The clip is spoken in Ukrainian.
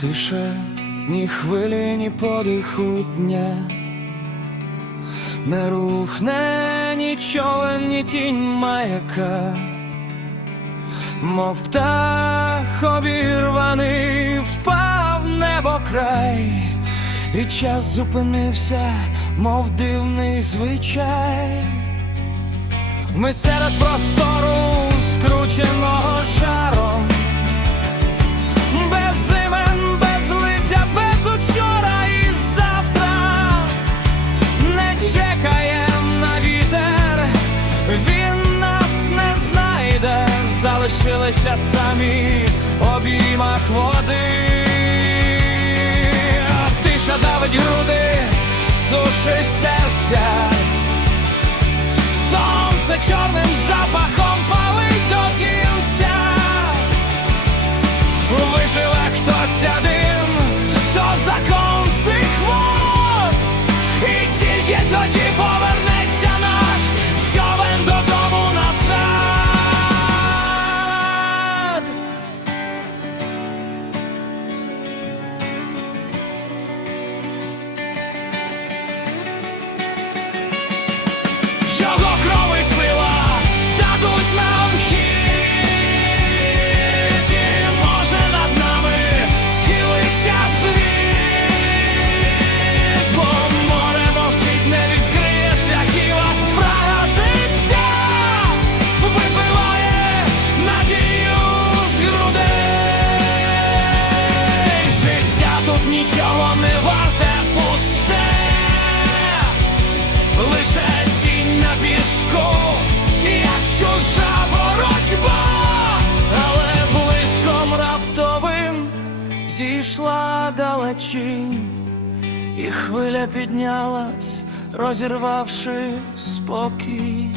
Тише ні хвилі, ні подиху дня, не рухне ні човен, ні тінь маяка, мов птах обірваний, впав небо край, і час зупинився, мов дивний звичай. Ми серед простору, скрученого жаром. Залишилися самі в обіймах води. Тиша давить груди, сушить серця. Сонце чорним запахом палить до кінця. Виживе хтось один, зійшла далечінь, і хвиля піднялась, розірвавши спокій.